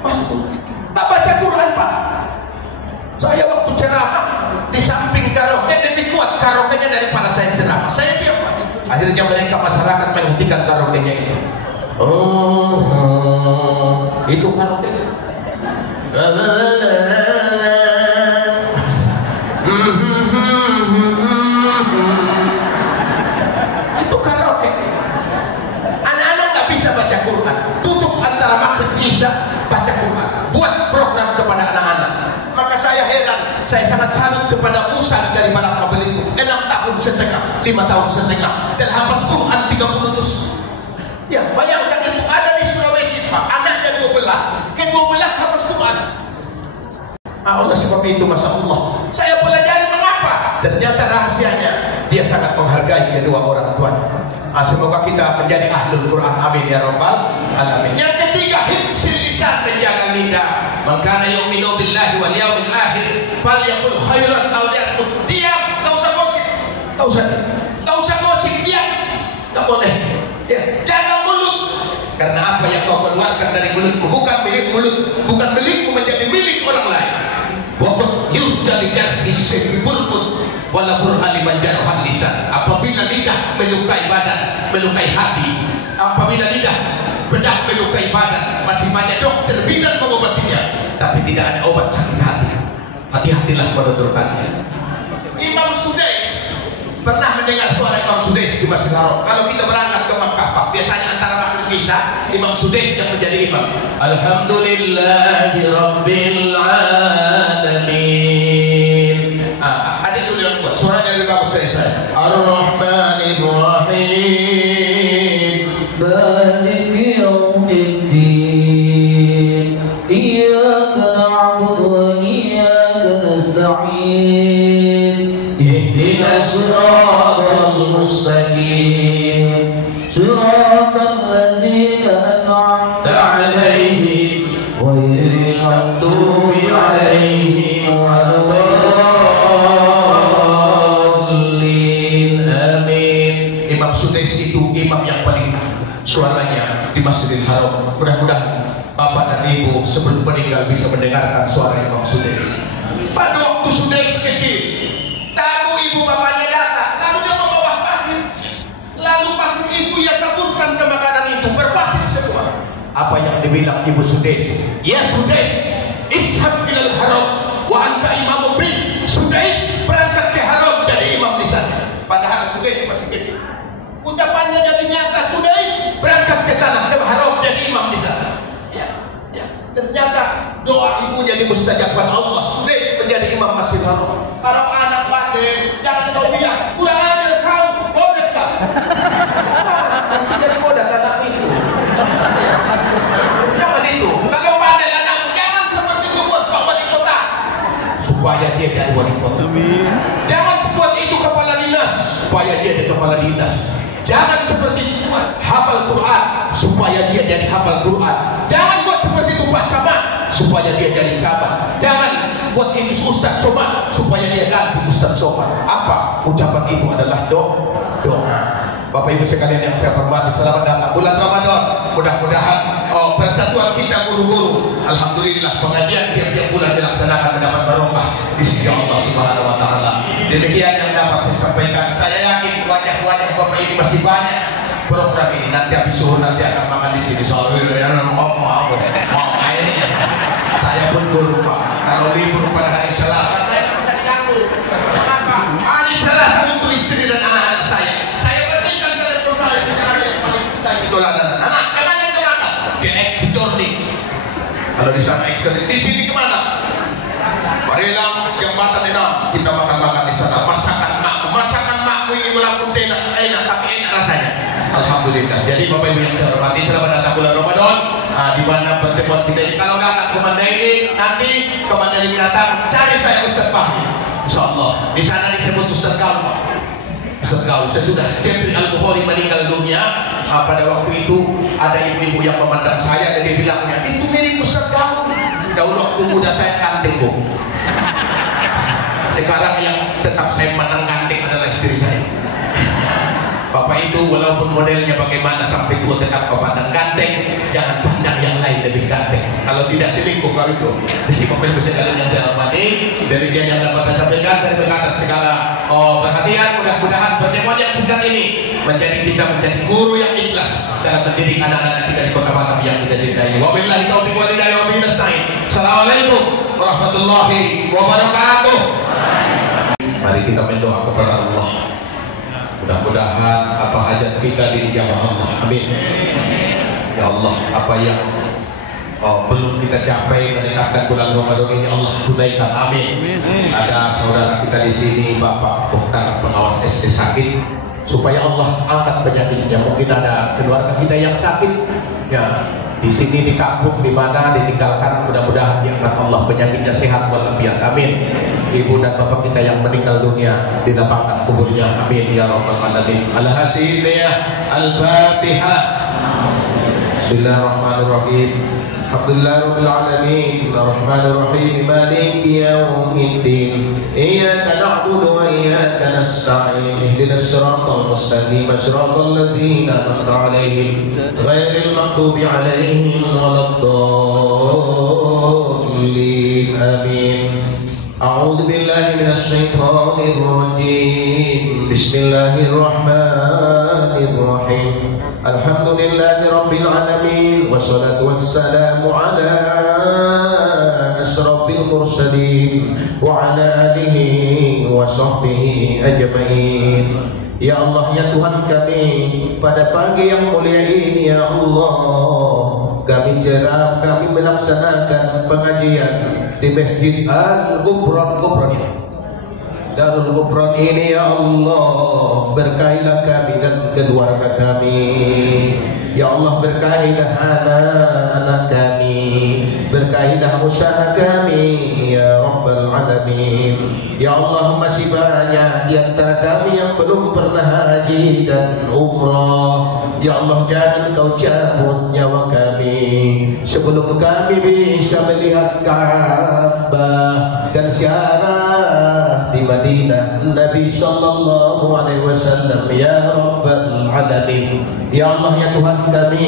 Masya Allah. Tak baca Quran Pak. Saya waktu ceramah di samping karaoke lebih kuat karaoke-nya daripada saya ceramah. Saya diam. Akhirnya mereka masyarakat menghentikan karaoke-nya itu. Itu karaoke. Itu karaoke. Anak-anak nggak bisa baca Quran. Tutup antara maghrib isya, baca Quran. Buat program kepada anak-anak. Maka saya heran, saya sangat salut kepada Musa dari Balang Kabel itu. 6 tahun setengah, 5 tahun setengah, dan hafaz Quran 30 juz. Ya, bayangkan itu ada di Sulawesi Pak, anaknya 12, ke-12 hafaz Quran. Oleh sebab itu, Masya Allah, saya pelajari mengapa. Ternyata rahasianya, dia sangat menghargai kedua orang tuanya. Semoga kita menjadi ahlul Quran. Amin ya rabbal alamin. Yang ketiga, hifzil lisan, menjaga lidah. Man kana yu'minu billahi wal yawmil akhir falyaqul khairan aw liyasmut. Diam, enggak usah gosip. Enggak usah gosip, diam. Enggak boleh. Ya, jaga mulut. Karena apa yang kau keluarkan dari mulutmu bukan milik mulut, bukan milikmu menjadi milik orang lain. Waqad yurjal jarhi sirrul walaupun aliman jarhan lisan. Apabila lidah melukai badan, melukai hati, apabila lidah bedah melukai badan, masih banyak dokter bidan mengobatinya, tapi tidak ada obat sakit hati. Hati-hatilah menuturkannya. Imam Sudais pernah mendengar suara Imam Sudais di Masjidil Haram. Kalau kita berangkat ke Makkah, Pak, biasanya antara maghrib isya Imam Sudais yang menjadi imam. Alhamdulillahi Rabbil Alamin. Ada dulu yang buat suaranya lebih bagus dari saya. Ar-Rahmanir Rahim. Maliki yaumiddin. Iyyaka na'budu wa iyyaka nasta'in. Ihdinas siratal mustaqim. Siratal ladzina an'amta 'alaihim ghairil maghdubi 'alaihim waladdallin. Amin. Imam Sudais itu imam yang paling suaranya di Masjidil Haram. Mudah-mudahan Bapak dan Ibu sebelum meninggal bisa mendengarkan suara Imam Sudais. Pada waktu Sudais kecil, tahu ibu bapaknya datang, lalu dia membawa pasir. Lalu pasir itu ia taburkan ke makanan itu, berpasir semua. Apa yang dibilang ibu Sudais? Ya Sudais, ishab ilal haram wa anta imamu bi. Sudais, berangkat ke haram jadi imam di sana. Padahal Sudais masih kecil. Ucapannya jadi nyata. Sudais berangkat ke tanah haram jadi imam di sana. Ternyata doa ibunya dimustajabkan Allah. Sudais menjadi imam Masjidil Haram. Kalau anak pandai, jangan kau bilang kurang ajar kau, bodoh kau. Nanti jadi bodoh anak itu. Jangan itu. Kalau pandai anakmu, jangan seperti itu buat Pak Wali Kota. Supaya dia jadi wali kota. Jangan seperti itu kepala dinas. Supaya dia jadi kepala dinas. Jangan seperti itu hafal Quran. Supaya dia jadi hafal Quran. Jangan buat seperti itu Pak Camat, supaya dia jadi camat. Jangan buat ini Ustaz Somad, supaya dia ganti Ustaz Somad. Apa? Ucapan itu adalah doa. Bapak Ibu sekalian yang saya hormati, selamat datang bulan Ramadan. Mudah-mudahan persatuan kita guru-guru, alhamdulillah pengajian tiap-tiap bulan dilaksanakan mendapat barokah di sisi Allah Subhanahu wa taala. Demikian yang dapat saya sampaikan. Saya yakin wajah-wajah Bapak ini masih banyak. Program ini nanti habis suruh nanti akan makan di sini. Soalnya mau airnya. Saya pun lupa. Kalau libur pada hari Selasa saya bisa diganggu. Kenapa? Hari Selasa untuk istri dan anak-anak saya. Saya berikan telepon saya di hari yang paling kita itu anak. Kemana itu anak? Ke Exjorni. Kalau di sana Exjorni, di sini kemana? Marilah jembatan enam. Kita makan-makan di sana. Masakan makmu ini walaupun enak tapi enak rasanya. Alhamdulillah. Jadi Bapak Ibu yang saya hormati, selamat datang bulan Ramadan. Di mana pertemuan kita ini. Kalau datang ke Mandailing, nanti ke Mandailing datang cari saya Ustaz Fahmi. Insyaallah. Di sana disebut Ustaz Gaul. Ustaz Gaul. Sesudah Jeffrey Al-Bukhari meninggal dunia, pada waktu itu ada ibu-ibu yang memandang saya dan dia bilangnya, itu mirip Ustaz Gaul. Dahulu waktu muda saya cantik kok. Sekarang yang tetap saya menang cantik adalah istri saya. Bapak itu walaupun modelnya bagaimana sampai tua tetap kepandang ganteng, jangan pandang yang lain lebih ganteng. Kalau tidak selingkuh kau itu. Jadi Bapak Ibu sekalian yang saya hormati, demikian yang dapat saya sampaikan dari berkata segala perhatian. Mudah-mudahan pertemuan yang singkat ini menjadi kita menjadi guru yang ikhlas dalam mendidik anak-anak kita di Kota Batam yang kita cintai. Wabillahi taufiq wal hidayah wa bihi nasta'in. Assalamualaikum warahmatullahi wabarakatuh. Mari kita berdoa kepada Allah. Mudah-mudahan apa hajat kita dijawab Allah. Amin. Ya Allah, apa yang belum kita capai mendekatkan bulan Ramadan ini Allah tunaikan. Amin. Ada saudara kita di sini, Bapak Dokter pengawas SD sakit, supaya Allah angkat penyakitnya. Mungkin ada keluarga kita yang sakit, ya di sini di kampung di mana ditinggalkan, mudah-mudahan diangkat Allah penyakitnya sehat walafiat. Amin. Ibu dan bapak kita yang meninggal dunia dilapangkan kuburnya. Amin ya rabbal alamin. Al-Hasiniyah Al-Fatihah. Bismillahirrahmanirrahim. Alhamdulillah Rabbil Alamin Ar-Rahmanir Rahim Maliki Yawmiddin Iyyaka na'budu wa iyyaka nasta'in Ihdinas siratal mustaqim siratal ladzina an'amta 'alaihim ghairil maghdubi 'alaihim waladdallin Amin. A'udzu billahi minasy syaithanir rajim. Bismillahirrahmanirrahim. Alhamdulillahi rabbil alamin wassalatu wassalamu ala asrofil mursalin wa ala alihi wa sahbihi ajma'in. Ya Allah ya Tuhan kami, pada pagi yang mulia ini ya Allah kami cerah, kami melaksanakan pengajian di Masjid Al-Ghufran Darul Ghufran ini ya Allah, berkailah kami dan keluarga kami ya Allah, berkailah anak-anak kami, berkailah usaha kami ya Rabbal Alamin. Ya Allah, masih banyak di antara kami yang belum pernah haji dan umrah. Ya Allah, jangan kau cabut nyawa kami sebelum kami bisa melihat Ka'bah dan ziarah di Madinah Nabi sallallahu alaihi wasallam ya Rabbal Alamin. Ya Allah ya Tuhan kami,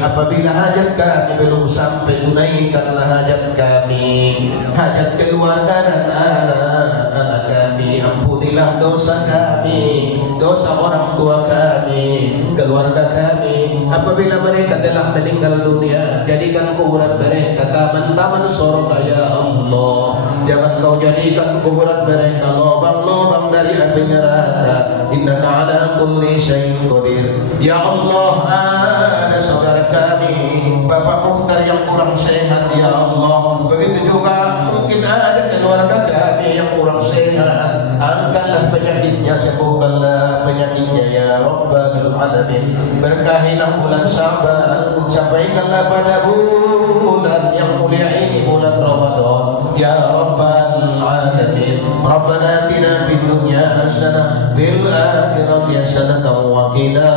apabila hajat kami belum sampai, tunaikanlah hajat kami, hajat keluarga dan anak-anak kami. Ampunilah dosa kami, dosa orang tua kami, keluarga kami. Apabila mereka telah meninggal dunia, jadikan kuburan mereka taman-taman surga ya Allah. Jangan kau jadikan kuburan mereka lubang-lubang dari api neraka. Innaka ala kulli syai'in qadir. Ya Allah, ada saudara kami Bapak Mukhtar yang kurang sehat ya Allah. Begitu juga mungkin ada keluarga kami yang kurang sehat. Angkatlah penyakitnya, sembuhkanlah penyakitnya ya Rabbal Alamin. Berkahilah bulan Sya'ban, sampaikanlah pada bulan yang mulia ini, bulan Ramadan ya Rabbal Alamin. Rabbana atina fid dunya hasanah fil akhirati hasanah wa qina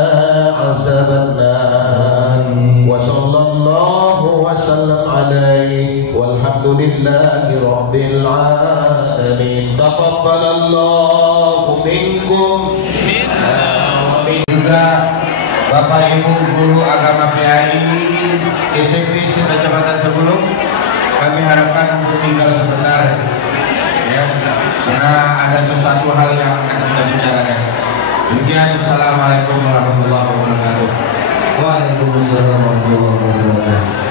azabannar. Wa sallallahu wa sallam alaihi walhamdulillahi rabbil alamin. Taqabbalallahu minkum wa minna. Bapak Ibu guru agama PAI SMP Kecamatan Sebelum, kami harapkan untuk tinggal sebentar ya, karena ada sesuatu hal yang akan kita bicarakan. Demikian, assalamualaikum warahmatullahi wabarakatuh. Waalaikumsalam warahmatullahi wabarakatuh.